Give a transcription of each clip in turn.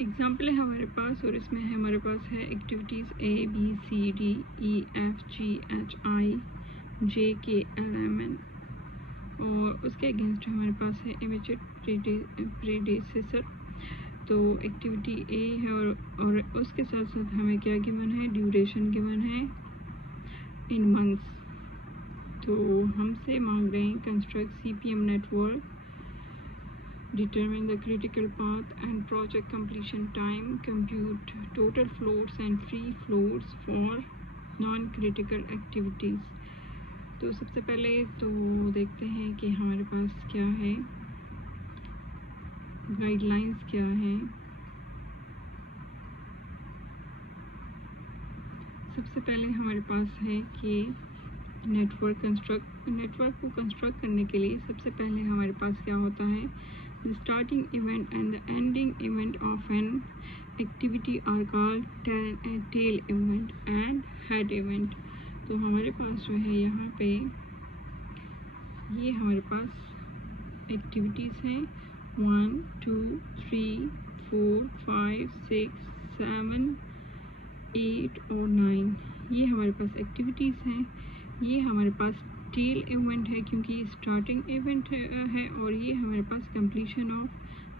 Example है हमारे पास, और इसमें हमारे पास है एक्टिविटीज़ ABCDEFGHIJKLMN, और उसके अगेंस्ट हमारे पास है इमीडिएट प्रीडिसेसर। तो एक्टिविटी ए है और उसके साथ साथ हमें क्या गिवन है, ड्यूरेशन गिवन है इन मंथ्स। तो हमसे मांग रहे हैं construct CPM network, determine the critical path and project completion time, compute total floats and free floats for non-critical activities। तो सबसे पहले तो देखते हैं कि हमारे पास क्या है, गाइडलाइंस क्या है। सबसे पहले हमारे पास है कि नेटवर्क को कंस्ट्रक्ट करने के लिए सबसे पहले हमारे पास क्या होता है, the starting event and the ending event of an activity are called tail event and head event। तो हमारे पास जो है यहाँ पे ये हमारे पास एक्टिविटीज़ हैं 1 2 3 4 5 6 7 8 और 9, ये हमारे पास एक्टिविटीज़ हैं। ये हमारे पास टेल इवेंट है क्योंकि ये स्टार्टिंग इवेंट है, और ये हमारे पास कंप्लीशन ऑफ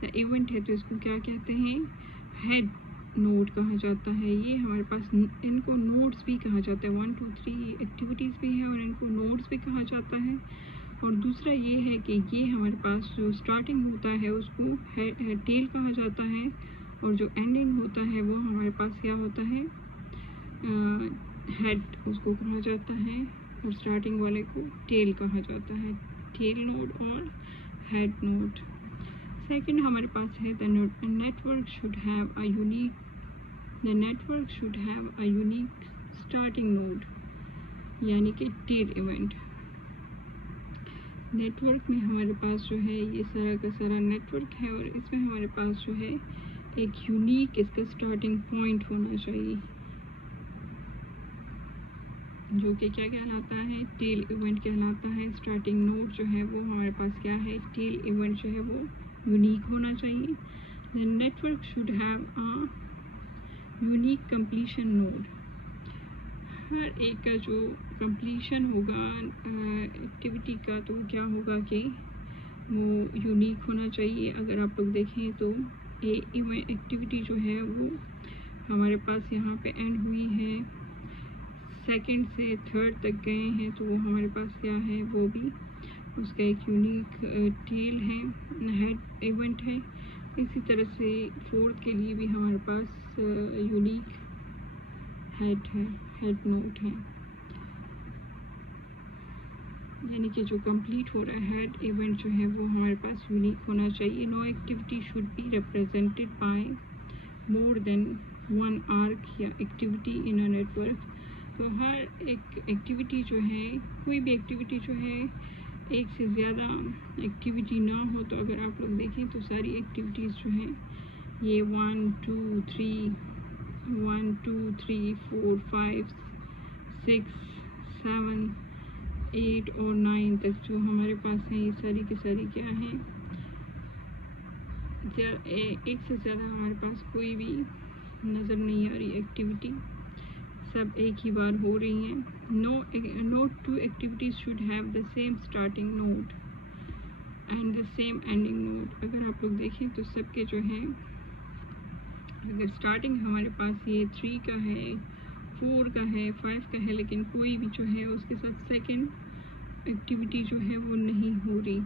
द इवेंट है। तो इसको क्या कहते हैं, हेड नोड कहा जाता है। ये हमारे पास इनको नोड्स भी कहा जाता है, 1 2 3 एक्टिविटीज़ भी है और इनको नोड्स भी कहा जाता है। और दूसरा ये है कि ये हमारे पास जो स्टार्टिंग होता है उसको टेल कहा जाता है, और जो एंडिंग होता है वो हमारे पास क्या होता है, हेड उसको कहा जाता है, और स्टार्टिंग वाले को टेल कहा जाता है, टेल नोड और हेड नोड। सेकंड हमारे पास है the network should have a unique starting node, यानी कि टेल इवेंट। नेटवर्क में हमारे पास जो है ये सारा का सारा नेटवर्क है, और इसमें हमारे पास जो है एक यूनिक इसका स्टार्टिंग पॉइंट होना चाहिए, जो कि क्या कहलाता है, टेल इवेंट कहलाता है। स्टार्टिंग नोड जो है वो हमारे पास क्या है, टेल इवेंट जो है वो यूनिक होना चाहिए। The network should have a unique completion node, हर एक का जो कंप्लीशन होगा एक्टिविटी का तो क्या होगा कि वो यूनिक होना चाहिए। अगर आप लोग देखें तो ये इवेंट एक्टिविटी जो है वो हमारे पास यहाँ पे एंड हुई है, सेकंड से थर्ड तक गए हैं, तो वो हमारे पास क्या है, वो भी उसका एक यूनिक टेल है, हेड इवेंट है। इसी तरह से फोर्थ के लिए भी हमारे पास यूनिक हेड है, हेड नोट है, यानी कि जो कंप्लीट हो रहा है हेड इवेंट जो है वो हमारे पास यूनिक होना चाहिए। No activity should be represented by more than 1 arc या एक्टिविटी इन अ नेटवर्क। तो हर एक एक्टिविटी जो है, कोई भी एक्टिविटी जो है, एक से ज़्यादा एक्टिविटी ना हो। तो अगर आप लोग देखें तो सारी एक्टिविटीज़ जो हैं ये 1 2 3 4 5 6 7 8 और 9 तक जो हमारे पास हैं, ये सारी की सारी क्या हैं, एक से ज़्यादा हमारे पास कोई भी नज़र नहीं आ रही एक्टिविटी, सब एक ही बार हो रही हैं। No two activities should have the same starting node and the same ending node. अगर आप लोग देखें तो सबके जो है, अगर स्टार्टिंग हमारे पास ये 3 का है, 4 का है, 5 का है, लेकिन कोई भी जो है उसके साथ सेकंड एक्टिविटी जो है वो नहीं हो रही,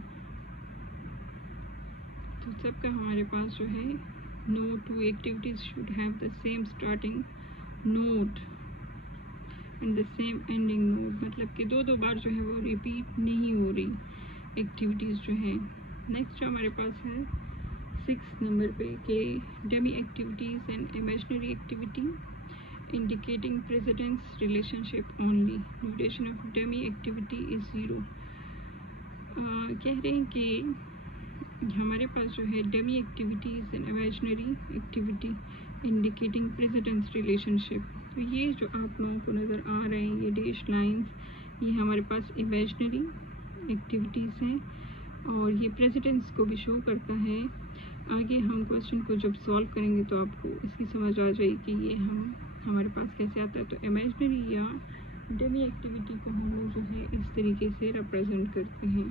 तो सबका हमारे पास जो है no two activities should have the same starting node and the same ending node, मतलब कि दो बार जो है वो रिपीट नहीं हो रही एक्टिविटीज़ जो है। नेक्स्ट जो हमारे पास है 6 नंबर पे कि dummy activities and imaginary activity indicating precedence relationship only, duration of dummy activity is 0। कह रहे हैं कि हमारे पास जो है dummy activities and imaginary activity indicating precedence relationship, तो ये जो आप लोगों को नज़र आ रहे हैं ये डैश लाइंस, ये हमारे पास इमेजिनरी एक्टिविटीज़ हैं, और ये प्रेसिडेंस को भी शो करता है आगे हम क्वेश्चन को जब सॉल्व करेंगे तो आपको इसकी समझ आ जाएगी कि ये हमारे पास कैसे आता है। तो इमेजिनरी या डमी एक्टिविटी को हम लोग जो है इस तरीके से रिप्रेजेंट करते हैं।